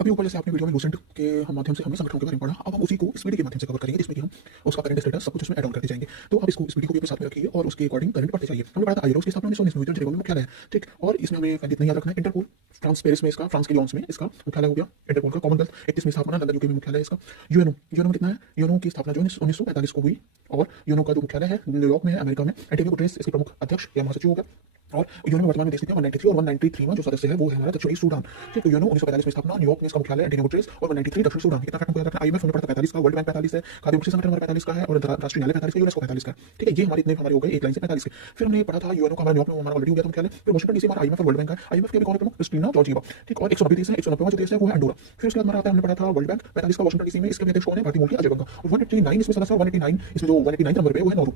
अभी ऊपर जैसे आपने वीडियो में लूसेंट के हम माध्यम से हमने संगठनों के बारे में पढ़ा, अब हम उसी को इस वीडियो के माध्यम से कवर करेंगे जिसमें कि हम उसका करंट स्टेटस सब कुछ उसमें ऐड ऑन करते जाएंगे। तो आप इसको इस वीडियो को भी अपने साथ में रखिए और उसके अकॉर्डिंग करंट पढ़ते जाइए। हमने पढ़ा था आईरोस की स्थापना 1919 में हुई थी, जेनेवा में मुख्यालय है, ठीक। और इसमें हमें इतना याद रखना है, इंटरपोल फ्रांस पेरिस में इसका, फ्रांस के लियोन्स में इसका मुख्यालय हो गया इंटरपोल का। कॉमनवेल्थ 31 में स्थापना, लंदन यूके में मुख्यालय है इसका। यूएनओ यूएनओ में कितना है, यूएनओ की स्थापना जो 1945 को हुई और यूएनओ का जो मुख्यालय है न्यूयॉर्क में है, अमेरिका में। एंटोनियो गुटेरेस इसके प्रमुख अध्यक्ष या महासचिव हो गया। और यूएनओ में वर्तमान में देश संख्या 193 और 193 में जो सदस्य है वो है हमारा दक्षिणी सूडान, ठीक है। यूएनओ 1945 में स्थापना, न्यूयॉर्क में इसका मुख्यालय एंटोनियो गुटेरेस और 193 दक्षिणी सूडान। इतना फैक्ट हमको याद रखना। आईएमएफ हमने पढ़ा था 45 का, वर्ल्ड बैंक 45 है, खाद्य मुक्ति संगठन हमारा 45 का है और राष्ट्रीय न्यायालय 45 का, यूनेस्को 45 का, ठीक है। ये हमारे इतने हमारे हो गए एक लाइन से 45 के। फिर हमने पढ़ा था यूएनओ का हमारा न्यूयॉर्क में हमारा ऑलरेडी हो गया था मुख्यालय। फिर वाशिंगटन डीसी हमारा आईएमएफ और वर्ल्ड बैंक है। आईएमएफ के भी कौन है प्रमुख, क्रिस्टीना जॉर्जिएवा, ठीक। और 190 देश है, 190वां जो देश है वो है अंडोरा। फिर उसके बाद हमारा आता है, हमने पढ़ा था वर्ल्ड बैंक 45 का, वाशिंगटन डीसी में इसके अध्यक्ष कौन है, भारतीय मूल की अजय गंगा। और 189 इसमें सदस्य, 189 इसमें जो 189 नंबर पे वो है नौरू,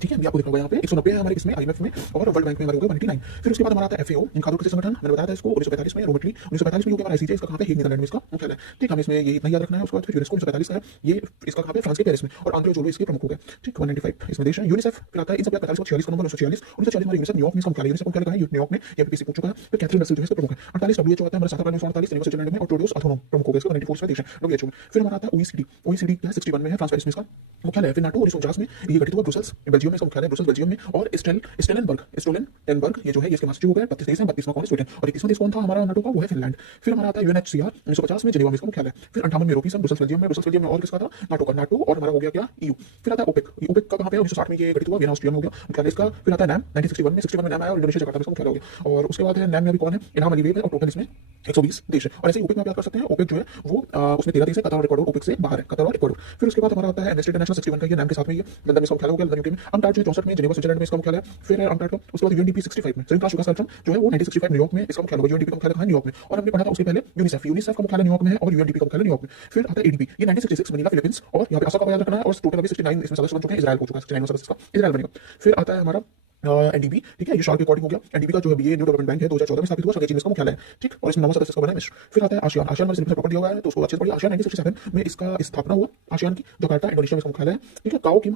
ठीक है। अभी आपको दिखा हुआ यहाँ पे 190 है हमारे इसमें आईएमएफ में और वर्ल्ड बैंक में हमारे हो गए 189। फिर उसके बाद हमारा आता है एफएओ, खाद्य कृषि संगठन, मैंने बताया था इसको 1945 में, रोमेटली 1945 में हो गया हमारा आईसीजे, इसका कहाँ पे, हेग नीदरलैंड में इसका मुख्यालय, ठीक। हमें इसमें ये इतना याद रखना है। उसके बाद फिर यूनेस्को 1945 का है, ये इसका कहाँ पे, फ्रांस के पेरिस में। और आंद्रे जोलो इसके प्रमुख हो गए, ठीक। 195 इसमें देश है। यूनिसेफ फिर आता है इन सब 45 और 46 का नंबर 1946 1940 हमारे यूनिसेफ न्यूयॉर्क में इसका मुख्यालय, यूनिसेफ मुख्यालय कहाँ है, न्यूयॉर्क में, ये पीसी पूछ चुका है। फिर कैथरीन रसेल जो है इसका प्रमुख है। 48 डब्ल्यूएचओ आता है हमारा, 1948 जेनेवा स्विट्जरलैंड में, और टेड्रोस अधानोम प्रमुख हो गए, इसका 94 देश है डब्ल्यूएचओ में। फिर हमारा आता है ओईसीडी, ओईसीडी क्या है 61 में है, फ्रांस पेरिस में इसका मुख्यालय है। फिर नाटो 1949 में ये गठित हुआ, ब्रुसेल्स बेल्जियम में इसका मुख्यालय, ब्रुसेल्स बेल्जियम में। और स्टेलेनबर्ग ये जो है इसके मास्टर हो गए, 32 देश हैं, 32वां कौन है, स्वीडन। और 31वां देश कौन था हमारा नाटो का, वो है फिनलैंड। फिर हमारा आता है यूएनएचसीआर 1950 में, जेनेवा में इसका मुख्यालय। फिर 58 में यूरोपीय संघ, ब्रुसेल्स बेल्जियम में और किसका था, नाटो का, नाटो। और हमारा हो गया क्या, ईयू। फिर आता है ओपेक, ओपेक का कहाँ पे है, 1960 में ये गठित हुआ, वियना ऑस्ट्रिया में हो गया मुख्यालय इसका। फिर आता है नैम 1961 में, 61 में नैम आया और इंडोनेशिया जकार्ता में इसका मुख्यालय हो गया। और उसके बाद है नैम में अभी कौन है, इनाम अलीवेव है, और टोटल इसमें 120 देश है। और ऐसे ओपेक में आप याद कर सकते हैं, ओपेक जो है वो उसमें 13 देश है, कतर और इक्वाडोर ओपेक से बाहर है, कतर और इक्वाडोर। फिर उसके बाद हमारा आता है एमनेस्टी इंटरनेशनल 61 का, ये नैम के साथ में ये लंदन में इसका मुख्यालय हो गया, लंदन यूके में। अंटार्ड जो 64 में, जेनेवा स्विट्जरलैंड में इसका मुख्यालय। फिर है अंटार्ड का। उसके बाद यूएनडीपी 65 में, संयुक्त राष्ट्र विकास संगठन जो है वो 1965 न्यूयॉर्क में इसका मुख्यालय होगा, यूएनडीपी का मुख्यालय कहाँ है, न्यूयॉर्क में। और हमने पढ़ा था उसके पहले यूनिसेफ, यूनिसेफ का मुख्यालय न्यूयॉर्क में है और यूएनडीपी का मुख्यालय न्यूयॉर्क में। फिर आता है एडीबी, ये 1966 मनीला फिलीपींस, और यहाँ पे असम का याद रखना है। और टोटल अभी 69 इसमें सदस्य बन चुके हैं, इजराइल हो चुका है, 69 सदस्य का इजराइल बनेगा। फिर आता है हमारा एनडीबी, ठीक है, ये शार्क के अकॉर्डिंग हो गया। एनडीबी का जो है ये न्यू डेवलपमेंट बैंक है, 2014 में स्थापित हुआ, शंघाई चीन में इसका मुख्यालय है, ठीक। और इसमें 9 सदस्य का बना है मिस्र। फिर आता है आसियान, आसियान में सिर्फ प्रॉपर्टी दिया हुआ है तो उसको अच्छे से पढ़िए। आसियान 1967 में इसका स्थापना हुआ, आसियान की, जकार्ता इंडोनेशिया में इसका मुख्यालय है, ठीक है। काओ किम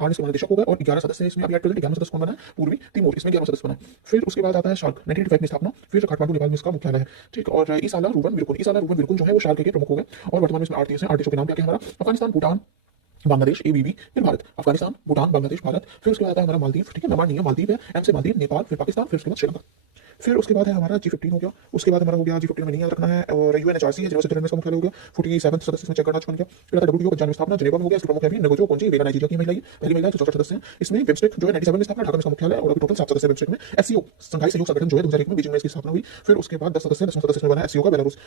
हान इसका निदेशक होगा और 11 सदस्य इसमें अभी प्रेजेंट 11 सदस्य कौन बना है, पूर्वी तिमोर, इसमें 11 सदस्य बना है। फिर उसके बाद आता है शार्क 1985 में स्थापना, फिर काठमांडू नेपाल में इसका मुख्यालय है, ठीक। और ईसाला रूबन विरकुन जो है वो शार्क के प्रमुख हो गए। और वर्तमान में इसमें 8 देश हैं, 8 देशों के नाम क्या क्या हमारा, अफगानिस्तान, भूटान, बांग्लादेश, एबीबी, फिर भारत, अफगानिस्तान, भूटान, बांग्लादेश, भारत। फिर उसके बाद आता है हमारा मालदीव, ठीक है, मेहमान नहीं है, मालदीव है, एम से मालदीव, नेपाल, फिर पाकिस्तान, फिर उसके बाद श्रीलंका। फिर उसके बाद है हमारा G15 हो गया। उसके बाद हमारा हो गया G15 में नहीं याद रखना है। और यूएनएचआरसी है, जेनेवा स्विट्जरलैंड में इसका मुख्यालय हो गया, 47 सदस्य इसमें चेक करना बन गया। फिर आता है डब्ल्यूटीओ 95 स्थापना, जेनेवा में हो गया, इसके प्रमुख है भी नगोजो कोंजी वेगा, नाइजीरिया की महिला, पहली महिला, 64 सदस्य हैं इसमें। बिम्स्टेक जो है 97 में स्थापना, ढाका में इसका मुख्यालय है और अभी टोटल 7 सदस्य बिम्स्टेक में। एफसीओ संघाई सहयोग संगठन जो है 2001 में बीजिंग में इसकी स्थापना हुई। फिर उसके बाद 10 सदस्य, 10वां सदस्य बना है एफसीओ का बेलारूस।